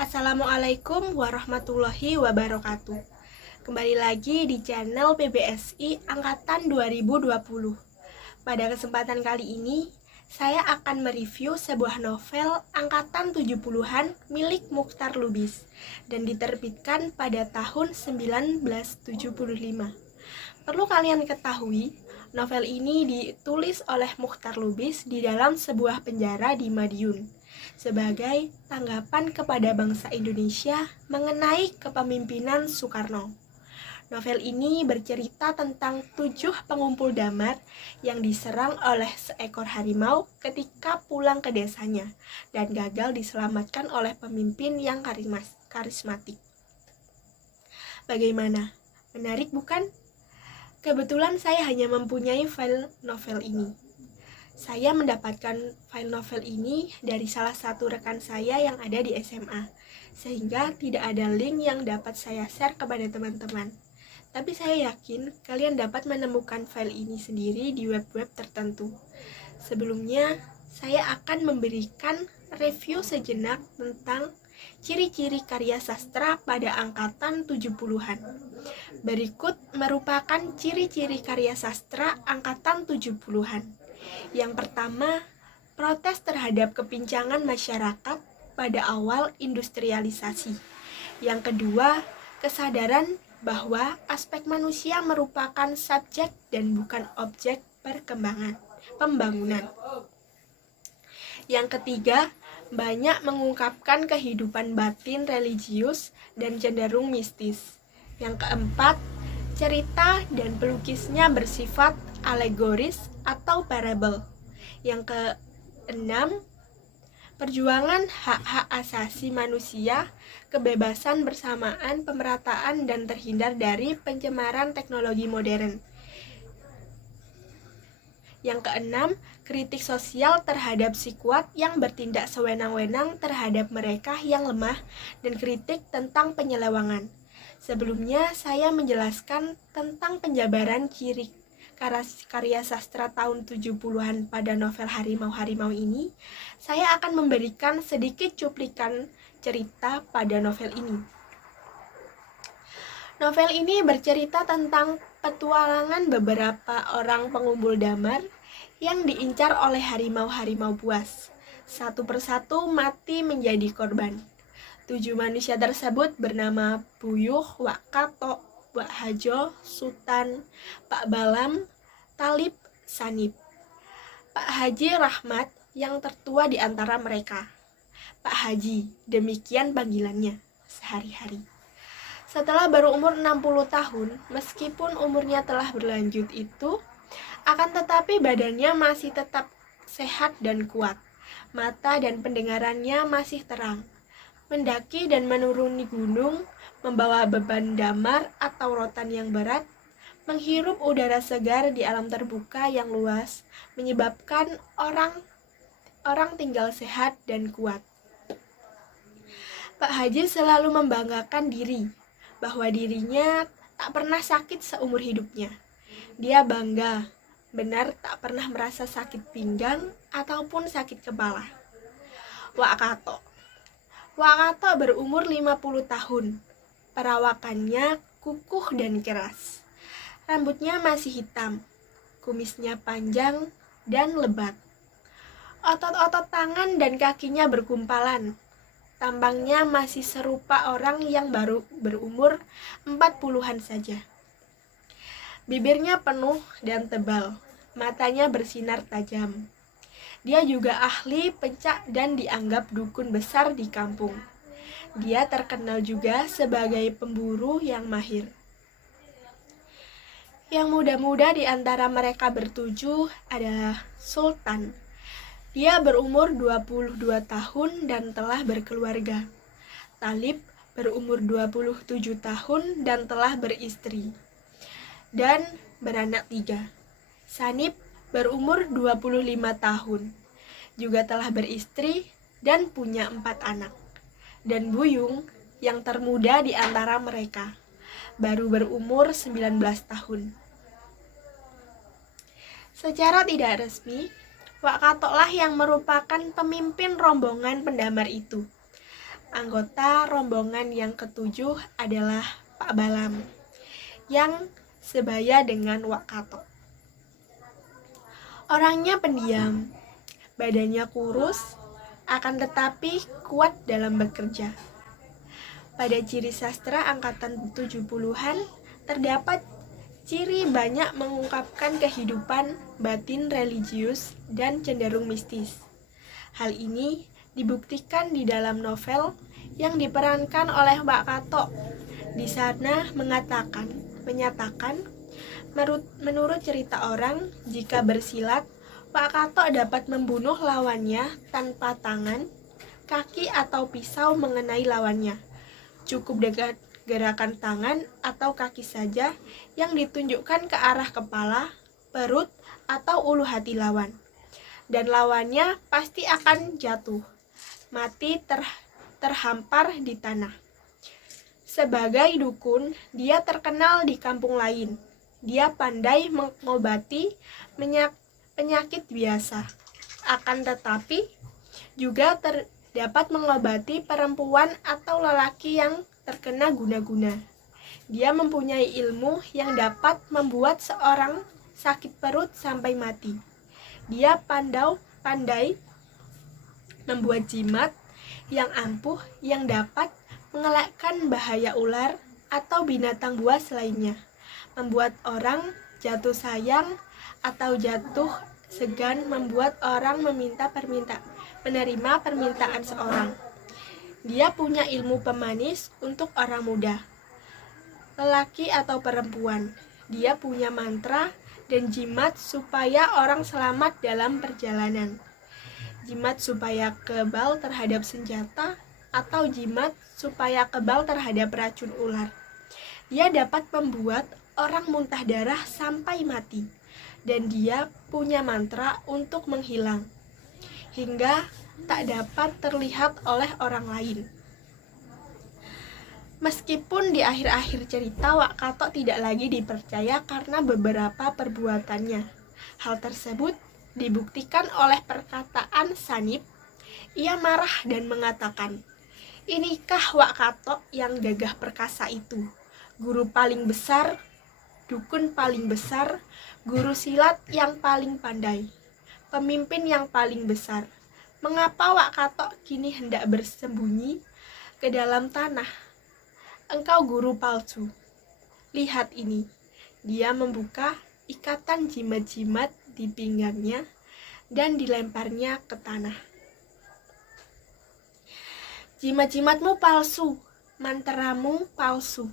Assalamualaikum warahmatullahi wabarakatuh. Kembali lagi di channel PBSI Angkatan 2020. Pada kesempatan kali ini, saya akan mereview sebuah novel Angkatan 70-an milik Muchtar Lubis dan diterbitkan pada tahun 1975. Perlu kalian ketahui, novel ini ditulis oleh Muchtar Lubis di dalam sebuah penjara di Madiun sebagai tanggapan kepada bangsa Indonesia mengenai kepemimpinan Soekarno. Novel ini bercerita tentang 7 pengumpul damar yang diserang oleh seekor harimau ketika pulang ke desanya dan gagal diselamatkan oleh pemimpin yang karismatik. Bagaimana? Menarik bukan? Kebetulan saya hanya mempunyai file novel ini. Saya mendapatkan file novel ini dari salah satu rekan saya yang ada di SMA, sehingga tidak ada link yang dapat saya share kepada teman-teman. Tapi saya yakin kalian dapat menemukan file ini sendiri di web-web tertentu. Sebelumnya, saya akan memberikan review sejenak tentang ciri-ciri karya sastra pada angkatan 70-an. Berikut merupakan ciri-ciri karya sastra angkatan 70-an. Yang pertama, protes terhadap kepincangan masyarakat pada awal industrialisasi. Yang kedua, kesadaran bahwa aspek manusia merupakan subjek dan bukan objek pembangunan. Yang ketiga, banyak mengungkapkan kehidupan batin religius dan cenderung mistis. Yang keempat, cerita dan pelukisnya bersifat alegoris atau parabel. Yang keenam, perjuangan hak-hak asasi manusia, kebebasan bersamaan, pemerataan, dan terhindar dari pencemaran teknologi modern. Yang keenam, kritik sosial terhadap si kuat yang bertindak sewenang-wenang terhadap mereka yang lemah dan kritik tentang penyelewangan. Sebelumnya, saya menjelaskan tentang penjabaran ciri karya sastra tahun 70-an pada novel Harimau-Harimau ini. Saya akan memberikan sedikit cuplikan cerita pada novel ini. Novel ini bercerita tentang petualangan beberapa orang pengumpul damar yang diincar oleh harimau-harimau buas. Satu persatu mati menjadi korban. 7 manusia tersebut bernama Buyuh, Wak Kato, Wak Hajo, Sutan, Pak Balam, Talib, Sanib. Pak Haji Rahmat yang tertua di antara mereka. Pak Haji, demikian panggilannya sehari-hari. Setelah berumur 60 tahun, meskipun umurnya telah berlanjut itu, akan tetapi badannya masih tetap sehat dan kuat. Mata dan pendengarannya masih terang. Mendaki dan menuruni gunung, membawa beban damar atau rotan yang berat, menghirup udara segar di alam terbuka yang luas, menyebabkan orang tinggal sehat dan kuat. Pak Haji selalu membanggakan diri, bahwa dirinya tak pernah sakit seumur hidupnya. Dia bangga, benar tak pernah merasa sakit pinggang ataupun sakit kepala. Wak Kato berumur 50 tahun. Perawakannya kukuh dan keras. Rambutnya masih hitam, kumisnya panjang dan lebat. Otot-otot tangan dan kakinya bergumpalan. Tampangnya masih serupa orang yang baru berumur 40-an saja. Bibirnya penuh dan tebal, matanya bersinar tajam. Dia juga ahli pencak dan dianggap dukun besar di kampung. Dia terkenal juga sebagai pemburu yang mahir. Yang muda-muda di antara mereka bertujuh adalah Sultan. Dia berumur 22 tahun dan telah berkeluarga. Talib berumur 27 tahun dan telah beristri dan beranak 3. Sanib berumur 25 tahun, juga telah beristri dan punya 4 anak. Dan Buyung, yang termuda di antara mereka, baru berumur 19 tahun. Secara tidak resmi, Wak Kato lah yang merupakan pemimpin rombongan pendamar itu. Anggota rombongan yang ketujuh adalah Pak Balam, yang sebaya dengan Wak Katok. Orangnya pendiam, badannya kurus, akan tetapi kuat dalam bekerja. Pada ciri sastra angkatan 70-an, terdapat ciri banyak mengungkapkan kehidupan batin religius dan cenderung mistis. Hal ini dibuktikan di dalam novel yang diperankan oleh Wak Katok. Di sana menyatakan menurut cerita orang, jika bersilat, Wak Katok dapat membunuh lawannya tanpa tangan, kaki atau pisau mengenai lawannya. Cukup dengan gerakan tangan atau kaki saja yang ditunjukkan ke arah kepala, perut, atau ulu hati lawan. Dan lawannya pasti akan jatuh, mati terhampar di tanah. Sebagai dukun, dia terkenal di kampung lain. Dia pandai mengobati penyakit biasa. Akan tetapi, juga dapat mengobati perempuan atau lelaki yang terkena guna-guna. Dia mempunyai ilmu yang dapat membuat seorang sakit perut sampai mati. Dia pandai membuat jimat yang ampuh yang dapat mengelakkan bahaya ular atau binatang buas lainnya, membuat orang jatuh sayang atau jatuh segan, membuat orang menerima permintaan seorang. Dia punya ilmu pemanis untuk orang muda, lelaki atau perempuan. Dia punya mantra dan jimat supaya orang selamat dalam perjalanan. Jimat supaya kebal terhadap senjata atau jimat supaya kebal terhadap racun ular. Dia dapat membuat orang muntah darah sampai mati. Dan dia punya mantra untuk menghilang, hingga tak dapat terlihat oleh orang lain. Meskipun di akhir-akhir cerita Wak Katok tidak lagi dipercaya karena beberapa perbuatannya. Hal tersebut dibuktikan oleh perkataan Sanip. Ia marah dan mengatakan, "Inikah Wak Katok yang gagah perkasa itu, guru paling besar, dukun paling besar, guru silat yang paling pandai, pemimpin yang paling besar. Mengapa Wak Katok kini hendak bersembunyi ke dalam tanah? Engkau guru palsu. Lihat ini." Dia membuka ikatan jimat-jimat di pinggangnya dan dilemparnya ke tanah. "Jimat-jimatmu palsu, mantramu palsu."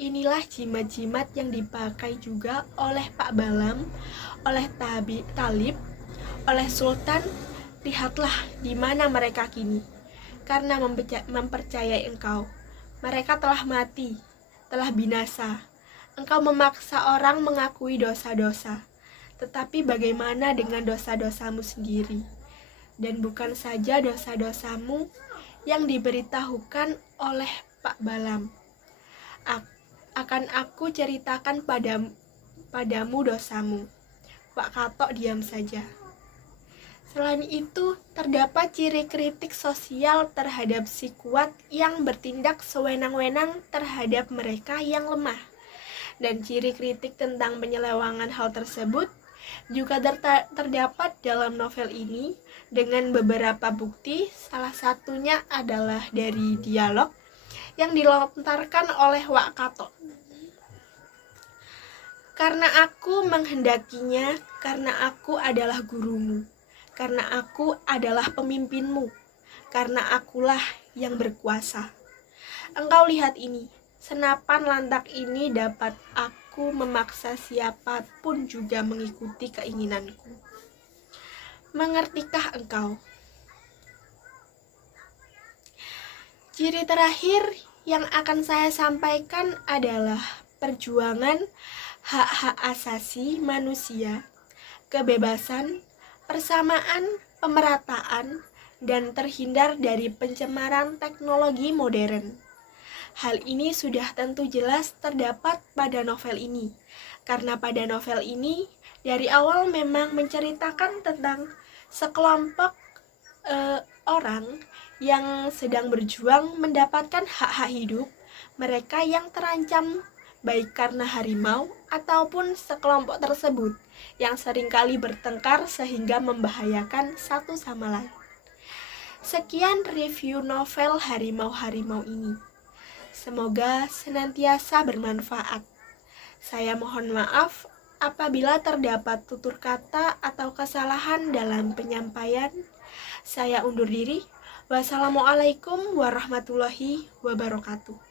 Inilah jimat-jimat yang dipakai juga oleh Pak Balam, oleh Talib, oleh Sultan. Lihatlah di mana mereka kini. Karena mempercayai engkau, mereka telah mati, telah binasa. Engkau memaksa orang mengakui dosa-dosa. Tetapi bagaimana dengan dosa-dosamu sendiri? Dan bukan saja dosa-dosamu yang diberitahukan oleh Pak Balam. Akan aku ceritakan padamu dosamu. Wak Katok diam saja. Selain itu, terdapat ciri kritik sosial terhadap si kuat yang bertindak sewenang-wenang terhadap mereka yang lemah. Dan ciri kritik tentang penyelewangan hal tersebut juga terdapat dalam novel ini dengan beberapa bukti. Salah satunya adalah dari dialog yang dilontarkan oleh Wak Katok. "Karena aku menghendakinya, karena aku adalah gurumu, karena aku adalah pemimpinmu, karena akulah yang berkuasa. Engkau lihat ini, senapan lantak ini dapat aku memaksa siapapun juga mengikuti keinginanku. Mengertikah engkau?" Ciri terakhir yang akan saya sampaikan adalah perjuangan hak-hak asasi manusia, kebebasan, persamaan, pemerataan, dan terhindar dari pencemaran teknologi modern. Hal ini sudah tentu jelas terdapat pada novel ini, karena pada novel ini dari awal memang menceritakan tentang sekelompok orang yang sedang berjuang mendapatkan hak-hak hidup, mereka yang terancam baik karena harimau ataupun sekelompok tersebut yang seringkali bertengkar sehingga membahayakan satu sama lain. Sekian review novel Harimau-Harimau ini. Semoga senantiasa bermanfaat. Saya mohon maaf apabila terdapat tutur kata atau kesalahan dalam penyampaian. Saya undur diri. Wassalamualaikum warahmatullahi wabarakatuh.